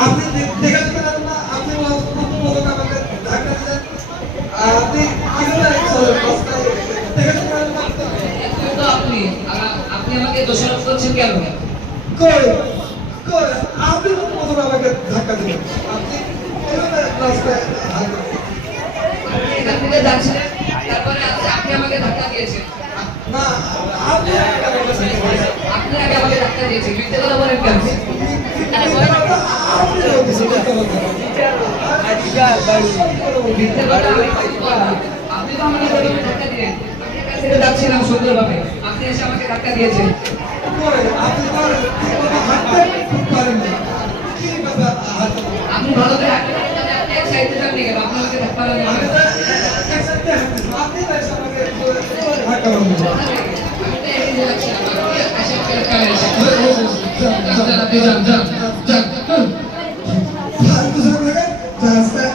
আপনি দেখাতে পারেন না, আপনি মতো আমাকে ধাক্কা দিলেন। আপনি কিভাবে চলেন রাস্তায় দেখাতে পারেন না? তো আপনি আপনি আমাকে দোষারোপ করছেন কেন? কই কই আপনি মতো আমাকে ধাক্কা দিলেন, আপনি কিভাবে রাস্তায় এখান থেকে যাচ্ছিলেন, তারপরে আপনি আমাকে ধাক্কা দিয়েছেন। না আপনি আপনি আগে আমাকে ধাক্কা দিয়েছেন, মিথ্যে কথা বলেন কেন? মিথ্যে কথা আমি কখন বললাম? আপনি তো আমাকে প্রথমে ধাক্কা দিলেন, আমি এখান থেকে যাচ্ছিলাম সুন্দরভাবে, আপনি এসে আমাকে ধাক্কা দিয়েছেন। আপনি ভালো করে হাঁটতে পারেন না, আপনি এক সাইডে যান কেন? আপনি আমাকে ধাক্কা দিলেন কেন? আমি তো এগিয়ে যাচ্ছিলাম, আপনি এসে আমাকে ধাক্কা দিয়েছেন। যান, যান, যান, যান। রাস্তায়